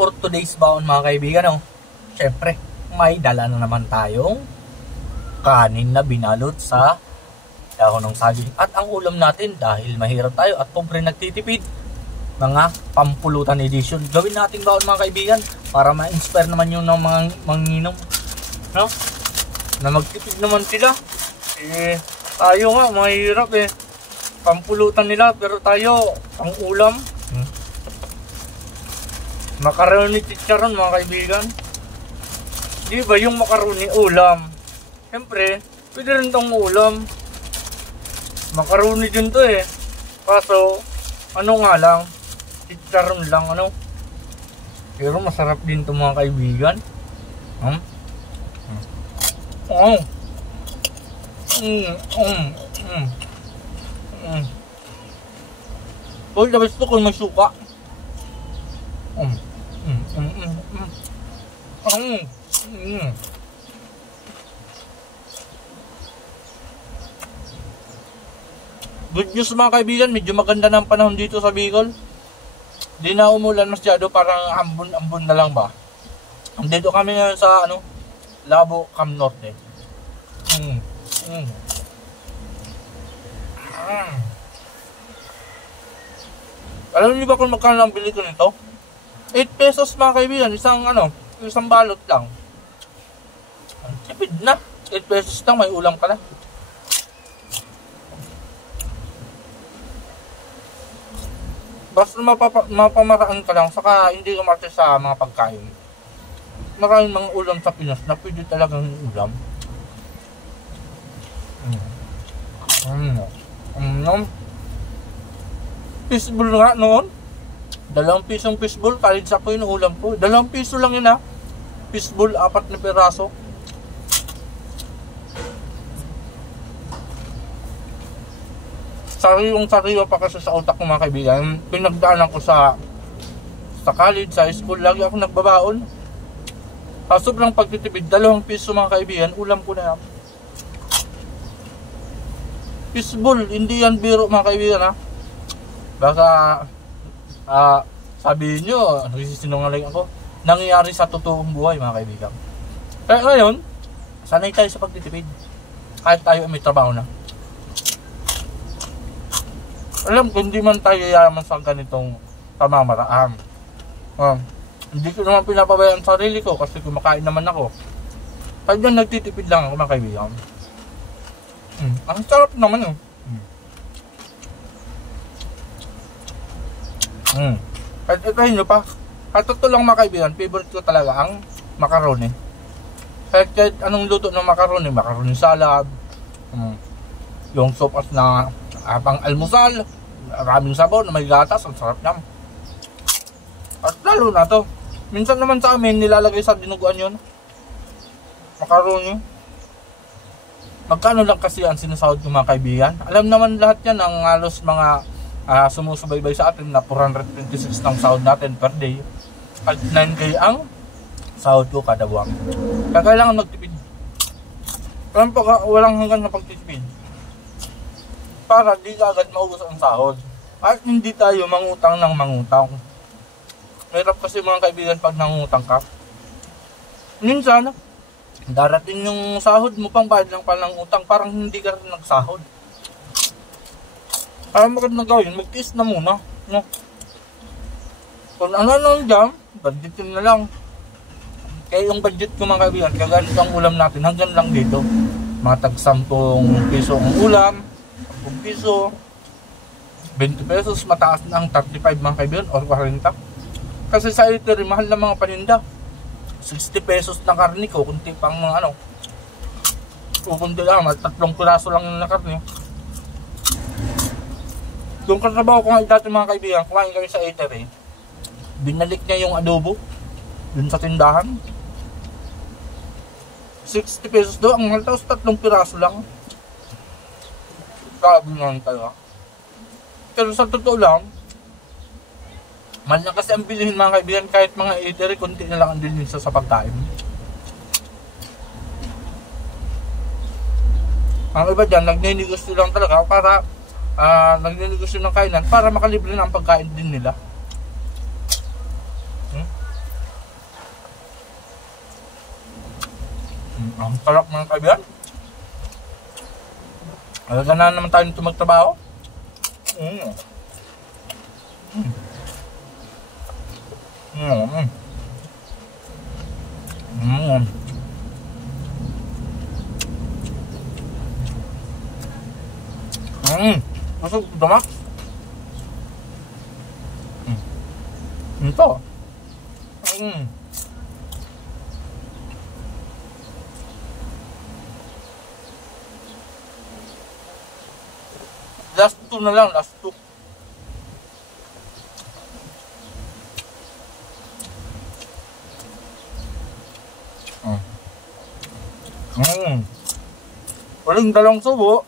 for today's baon mga kaibigan, oh, syempre may dala na naman tayong kanin na binalot sa dahon ng saging. At ang ulam natin, dahil mahirap tayo at pobre nagtitipid, mga pampulutan edition. Gawin nating baon mga kaibigan para ma-inspire naman yung mga manginom, no? Na magtipid naman sila. Tayo nga mahirap pampulutan nila, pero tayo ang ulam. Macaroni chicharon mga kaibigan. Di ba yung macaroni ulam? Siyempre, pwede rin tong ulam. Macaroni din to Kaso, ano nga lang, chicharon lang, ano. Pero masarap din to mga kaibigan. Uy, labas to kung may suka. Good news mga kaibigan, medyo maganda ng panahon dito sa Bicol. Di na umulan masyado, parang ambon-ambon na lang ba. Dito kami ngayon sa Labo, Cam Norte. Alam niyo ba kung magkano ang bili ko nito? 8 pesos mga kaibigan, isang balot lang. Tipid na. 8 pesos lang, may ulam ka na. Basta mapamaraan ka lang, saka hindi umarte sa mga pagkain. Maraming mga ulam sa Pinas na pwede talagang ulam. Fishball nga noon. 2 pisong fishball, kahit sa ko yung ulam ko. 2 piso lang yun Fishball, 4 na piraso. Sariwa pa kasi sa utak ko mga kaibigan. Pinagdaanan ko sa college, sa school, lagi ako nagbabaon. Sobrang pagtitipid, 2 piso mga kaibigan, ulam ko na yan. Fishball, hindi yan biro mga kaibigan Baka sabihin nyo, nagsisinungaling ako. Nangyayari sa totoong buhay mga kaibigan. Kaya ngayon, sanay tayo sa pagtitipid. Kahit tayo may trabaho na. Alam ko, hindi man tayo yaman sa ganitong pamamaraan. Hindi ko naman pinapabayaan sa sarili ko kasi kumakain naman ako. Kaya dyan nagtitipid lang ako mga kaibigan. Ang sarap naman Kahit itahin nyo pa. Kahit ito lang mga kaibigan, favorite ko talaga ang macaroni. Kahit anong luto ng macaroni salad, yung sopas na pang almusal, maraming sabaw na may gatas, ang sarap naman. At lalo na to, minsan naman sa amin nilalagay sa dinuguan yun, macaroni. Magkano lang kasi ang sinasahod ng mga kaibigan? Alam naman lahat yan, ang halos mga sumusubaybay sa atin na 426 ng sahod natin per day. At 9K ang sahod ko kada buwan. Kaya kailangan magtipid. Walang hanggan na pagtitipid. Para di agad maubos ang sahod. At hindi tayo mangutang ng mangutang. Mahirap kasi mga kaibigan pag nangutang ka. Minsan, darating yung sahod mo, pang bayad lang pala ng utang, parang hindi ka rin nagsahod. Kaya magandang gawin, mag-tiis na muna, no? Kung ano dyan, budgetin na lang. Kaya yung budget ko mga kaibigan, kaya ganito ang ulam natin, hanggang lang dito. Mga tag 10 piso ang ulam, 10 piso, 20 pesos, mataas na ang 35 mga kaibigan, or 40. Kasi sa eatery, mahal na mga paninda. 60 pesos na karne ko, kunti pang kukunti lang, 3 piraso lang yung karne. Yung katrabaho ko nga dati mga kaibigan, kumain kami sa eatery, binalik niya yung adobo dun sa tindahan. 60 pesos daw ang mahal, tapos 3 piraso lang. Grabe naman tayo Pero sa totoo lang, mahal na kasi ang bilihin mga kaibigan, kahit mga eatery, konti na lang ang bilhin sa pagkain. Ang iba dyan, nagninegosyo lang talaga para nagninegosyo ng kainan para makalibre na ang pagkain din nila. Ang sarap mga kaibigan. Alaga na naman tayo nito magtrabaho. Mm. Mm. Mm. Masuk damak. Ito. Last 2 na lang, last 2. Walang dalawang subo.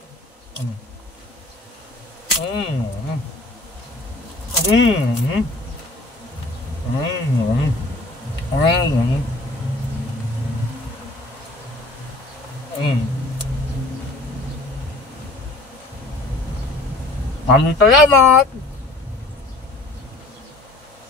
Maraming salamat.